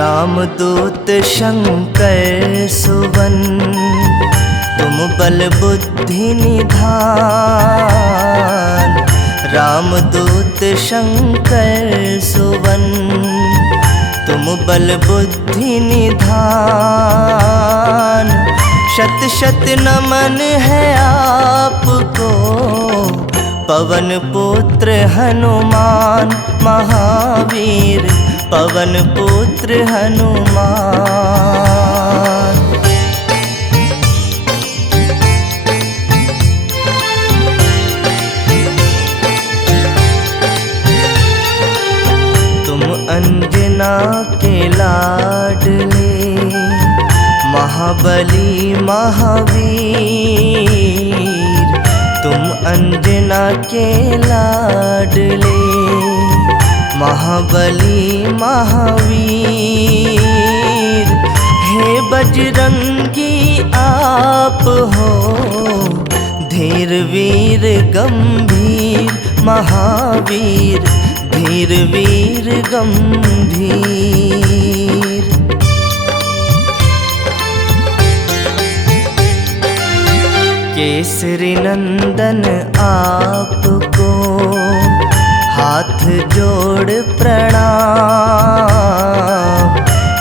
रामदूत शंकर सुवन, तुम बल बुद्धि निधान। रामदूत शंकर सुवन, तुम बल बुद्धि निधान। शत शत नमन है आपको, पवन पुत्र हनुमान महावीर, पवन पुत्र हनुमान। तुम अंजना के लाडले, महाबली महावीर। तुम अंजना के लाडले, महाबली महावीर। हे बजरंगी आप हो, धीर वीर गंभीर महावीर, धीर वीर गंभीर। केसरी नंदन आपको, हाथ जोड़ प्रणाम।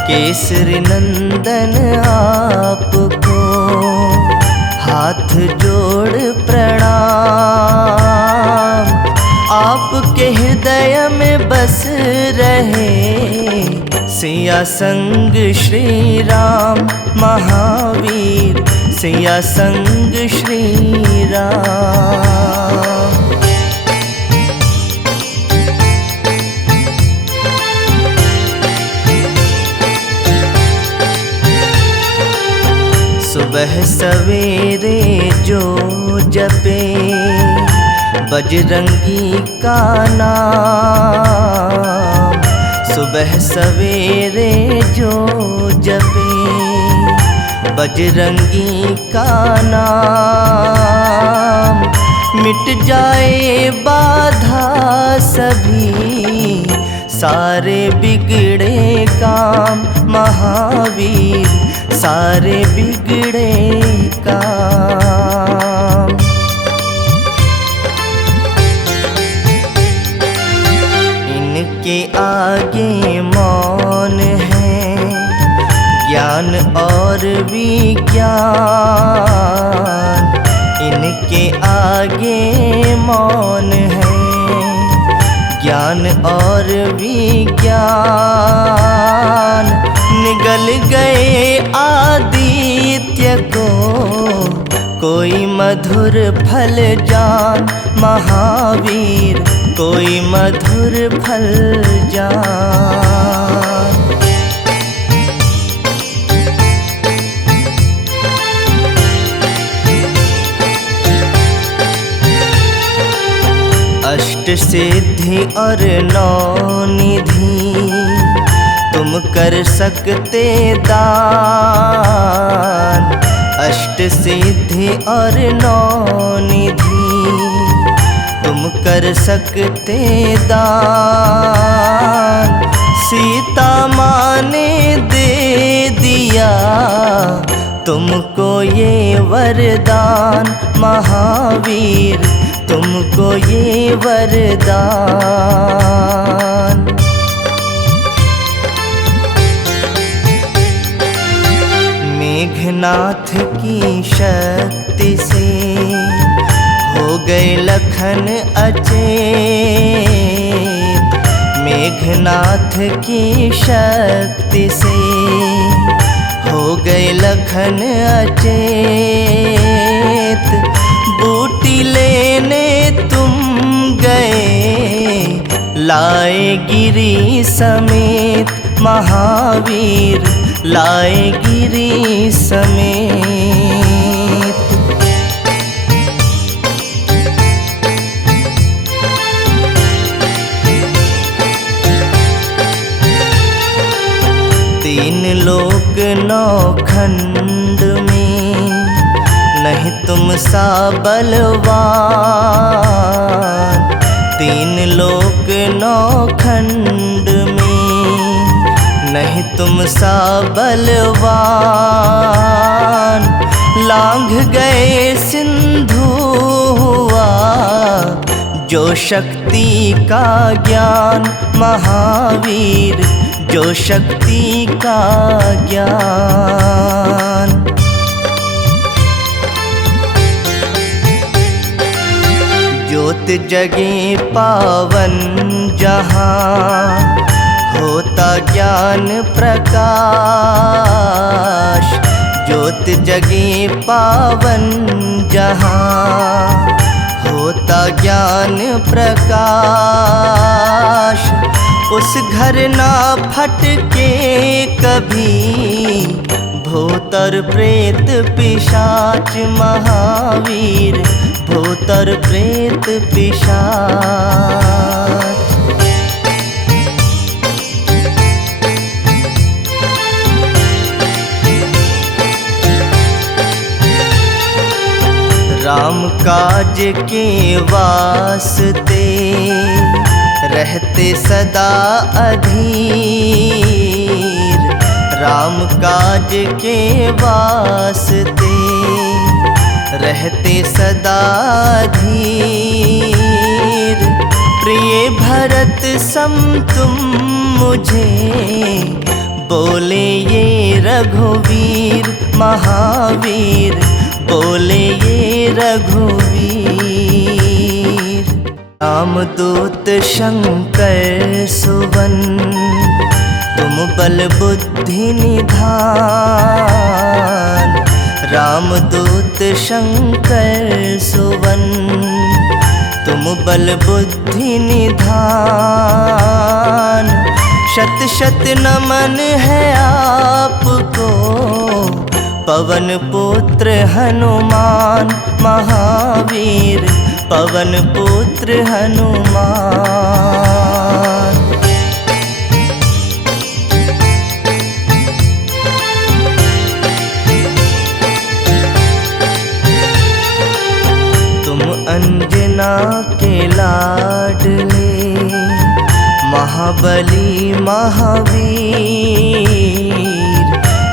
केसरी नंदन आपको, हाथ जोड़ प्रणाम। आपके हृदय में बस रहे, सिया संग श्री राम महावीर, सिया संग श्री राम। सुबह सवेरे जो जपे, बजरंगी का नाम। सुबह सवेरे जो जपे, बजरंगी का नाम। मिट जाए बाधा सभी, सारे बिगड़े काम महावीर, सारे बिगड़े काम। इनके आगे मौन है, ज्ञान और विज्ञान। इनके आगे मौन है, ज्ञान और विज्ञान। निगल गए आदित्य को, कोई मधुर फल जान महावीर, कोई मधुर फल जान। अष्ट सिद्धि और नौ निधि, तुम कर सकते दान। अष्ट सिद्धि और नौ निधि, तुम कर सकते दान। सीता माँ ने दे दिया तुमको ये वरदान महावीर, तुमको ये वरदान। मेघनाथ की शक्ति से हो गए लखन अचेत। मेघनाथ की शक्ति से हो गए लखन अचेत। बूटी लेने तुम गए, लाए गिरी समेत महावीर, लाए गिरी समेत। तीन लोक नौ खंड में, नहीं तुम सा बलवान। तीन लोक नौ खंड में, नहीं तुम सा बलवान। लांघ गए सिंधु हुआ जो शक्ति का ज्ञान, महावीर जो शक्ति का ज्ञान। ज्योत जगे पावन जहाँ, होता ज्ञान प्रकाश। ज्योत जगे पावन जहाँ, होता ज्ञान प्रकाश। उस घर ना फटके कभी भूत और प्रेत पिशाच, महावीर भूत और प्रेत पिशाच। राम काज के वास्ते रहते सदा अधीर। राम काज के वास्ते रहते सदा धीर। प्रिय भरत सम तुम मुझे बोले ये रघुवीर, महावीर बोले ये रघुवीर। रामदूत शंकर सुवन, तुम बल बुद्धि निधान। रामदूत शंकर सुवन, तुम बल बुद्धि निधान। शत शत नमन है आपको, पवन पुत्र हनुमान, महावीर पवन पुत्र हनुमान। तुम अंजना के लाडले, महाबली महावीर।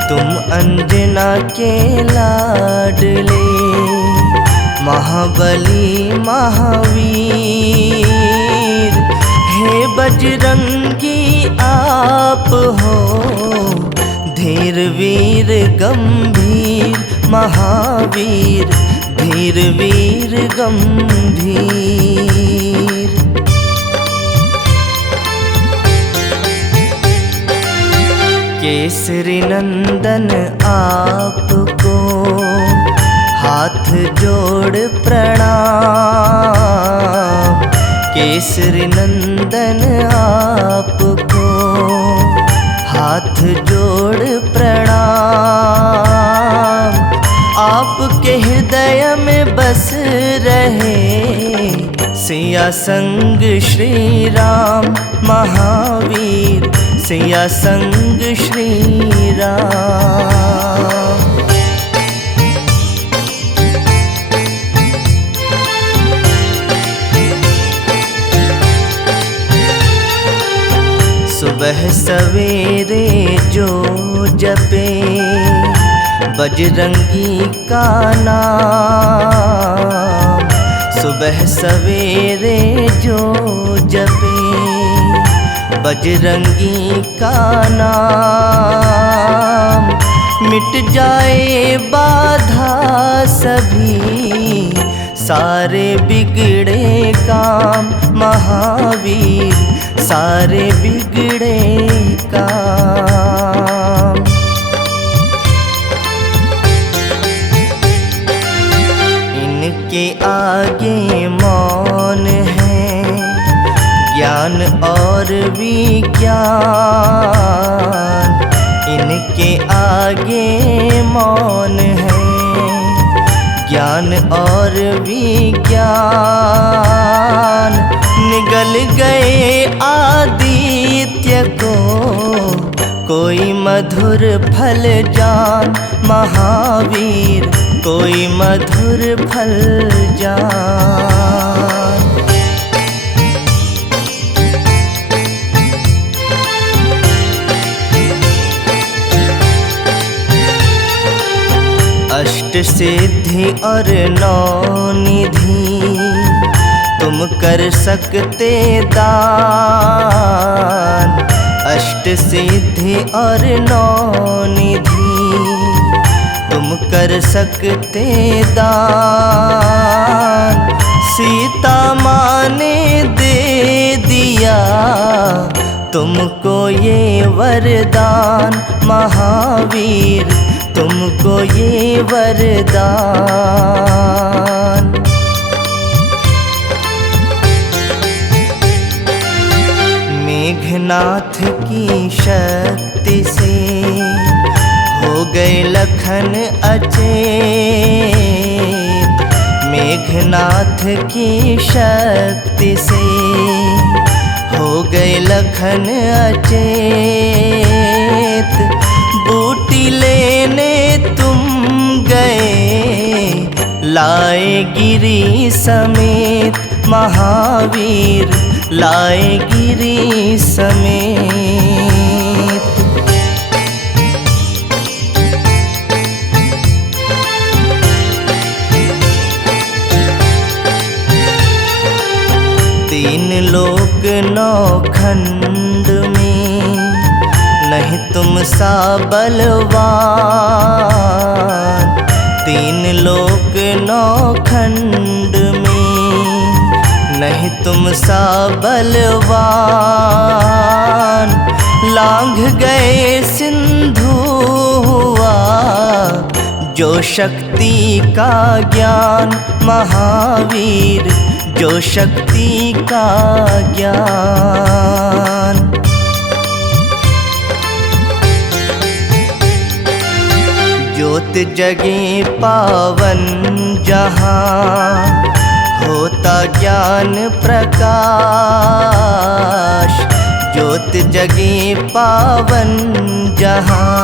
तुम अंजना के लाडले, महाबली महावीर। हे बजरंगी आप हो धीर वीर गंभीर, महावीर धीर वीर गंभीर। केसरी नंदन आपको हाथ जोड़ प्रणाम। केसरी नंदन आपको हाथ जोड़ प्रणाम। आपके हृदय में बस रहे सिया संग श्री राम, महावीर सिया संग श्री राम। सुबह सवेरे जो जपे बजरंगी का नाम। सुबह सवेरे जो जपे बजरंगी का नाम। मिट जाए बाधा सभी सारे बिगड़े काम, महावीर सारे बिगड़े काम। इनके आगे मौन है ज्ञान और विज्ञान। इनके आगे मौन है ज्ञान और विज्ञान। निगल गए आदित्य को कोई मधुर फल जान, महावीर कोई मधुर फल जान। अष्ट सिद्धि और नौ निधि तुम कर सकते दान। अष्ट सिद्धि और नौ निधि तुम कर सकते दान। सीता माँ ने दे दिया तुमको ये वरदान, महावीर तुमको ये वरदान। मेघनाथ की शक्ति से हो गए लखन अचेत। मेघनाथ की शक्ति से हो गए लखन अचेत। बूटी लेने तुम गए लाए गिरी समेत, महावीर लाए गिरी समेत। तीन लोक नौ खंड में नहीं तुम सा बलवान। तीन लोक नौ खंड में नहीं तुम सा बलवान। लांघ गए सिंधु हुआ जो शक्ति का ज्ञान, महावीर जो शक्ति का ज्ञान। ज्योत जगे पावन जहाँ होता ज्ञान प्रकाश। ज्योत जगे पावन जहाँ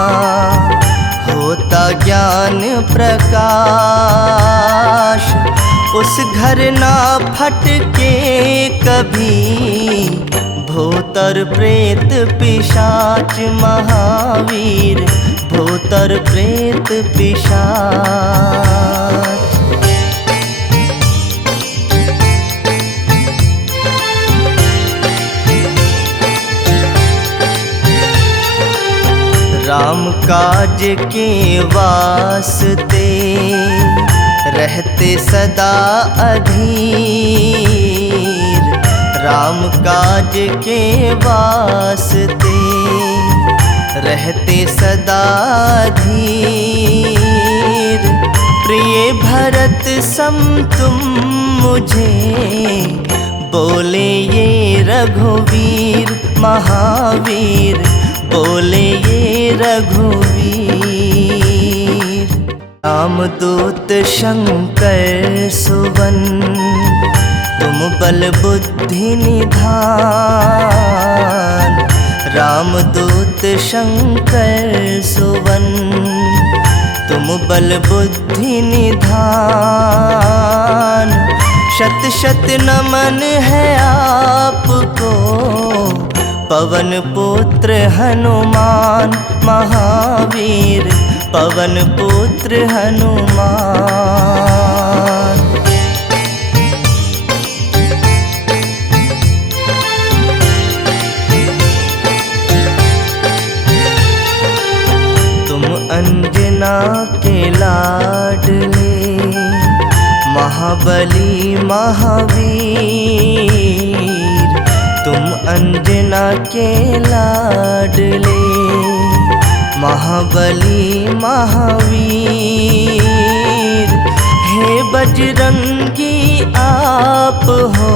होता ज्ञान प्रकाश। उस घर ना फटके कभी भूत और प्रेत पिशाच, महावीर भूत और प्रेत पिशाच। राम काज के वास्ते रहते सदा अधीर। राम काज के वास्ते रहते सदा धीर। प्रिय भरत सम तुम मुझे बोले ये रघुवीर, महावीर बोले ये रघुवीर। रामदूत शंकर सुवन तुम बल बुद्धि निधान। रामदूत शंकर सुवन तुम बल बुद्धि निधान। शत शत नमन है आपको पवन पुत्र हनुमान, महावीर पवन पुत्र हनुमान। तुम अंजना के लाडले महाबली महावीर। तुम अंजना के लाडले महाबली महावीर। हे बजरंगी आप हो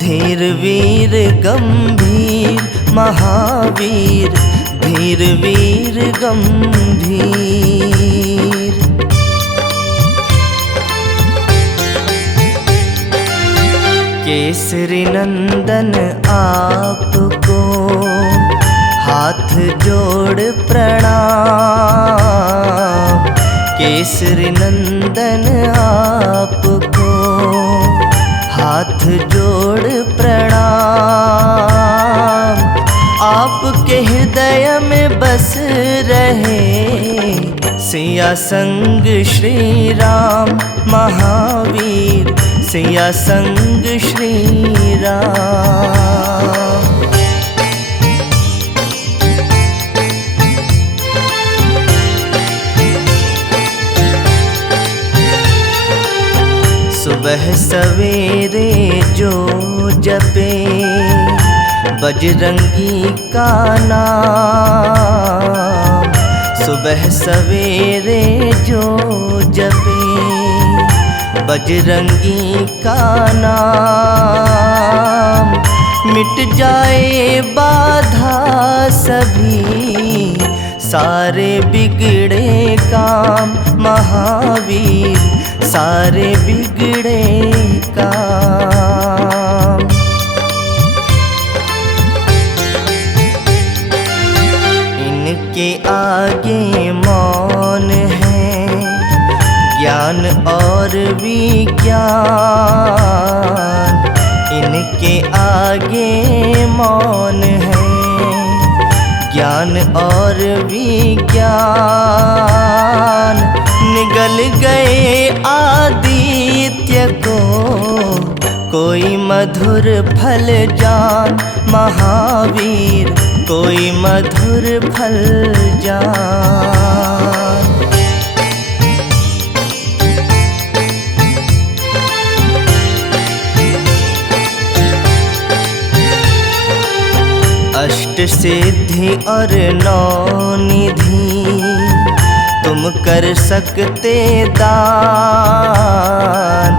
धीर वीर गंभीर, महावीर धीर वीर गंभीर। केसरी नंदन आपको हाथ जोड़ प्रणाम। केसरी नंदन आपको हाथ जोड़ प्रणाम। आपके हृदय में बस रहे सिया संग श्री राम महावीर, सिया संग श्री राम। सुबह सवेरे जो जपे बजरंगी का नाम, सुबह सवेरे जो जपे बजरंगी का नाम, मिट जाए बाधा सभी सारे बिगड़े काम, महावीर सारे बिगड़े काम। इनके आगे मौन है ज्ञान और विज्ञान, इनके आगे मौन है ज्ञान और विज्ञान। निगल गए आदित्य को कोई मधुर फल जान, महावीर कोई मधुर फल जान। अष्ट सिद्धि और नौ निधि तुम कर सकते दान,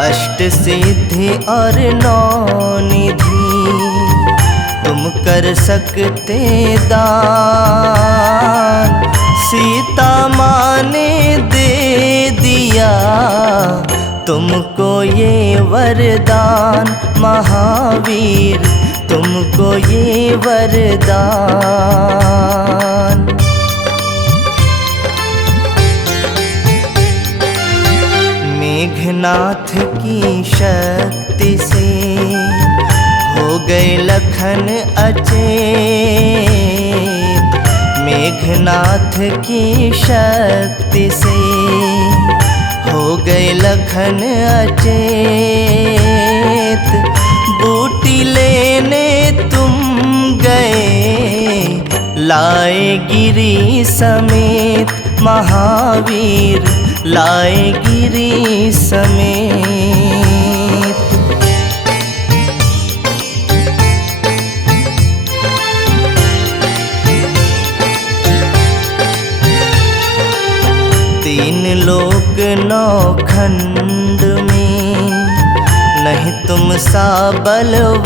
अष्ट सिद्धि और नौ निधि तुम कर सकते दान। सीता माँ ने दे दिया तुमको ये वरदान, महावीर तुमको ये वरदान। मेघनाथ की शक्ति से हो गए लखन अचेत, मेघनाथ की शक्ति से हो गए लखन अचेत। बूटी लेने तुम गए लाए गिरी समेत, महावीर लाए गिरी समेत। तीन लोक नौ खंड में नहीं तुम सा बलवान,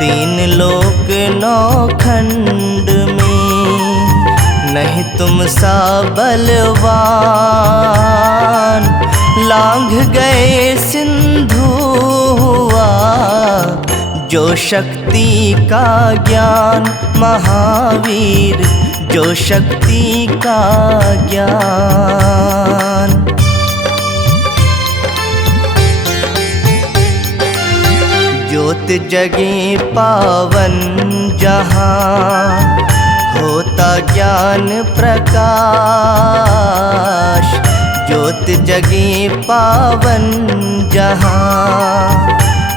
तीन लोक नौ खंड में नहीं तुम सा बलवान। लांघ गए सिंधु हुआ जो शक्ति का ज्ञान, महावीर जो शक्ति का ज्ञान। ज्योत जगे पावन जहाँ होता ज्ञान प्रकाश, ज्योत जगे पावन जहाँ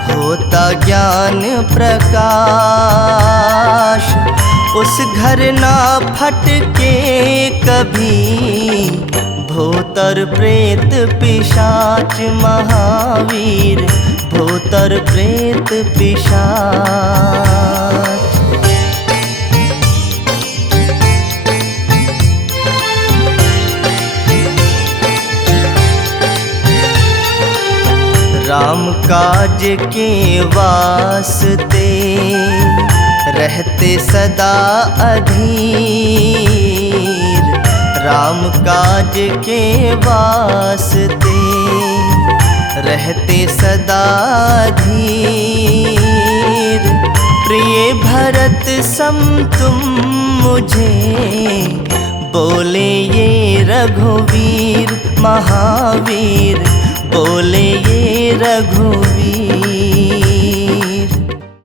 होता ज्ञान प्रकाश। उस घर ना फटके कभी भूत और प्रेत पिशाच, महावीर भूत और प्रेत पिशाच। राम काज के वास्ते रहते सदा अधीर, राम काज के वास्ते रहते सदा धीर। प्रिय भरत सम तुम मुझे बोले ये रघुवीर, महावीर बोले ये रघुवीर।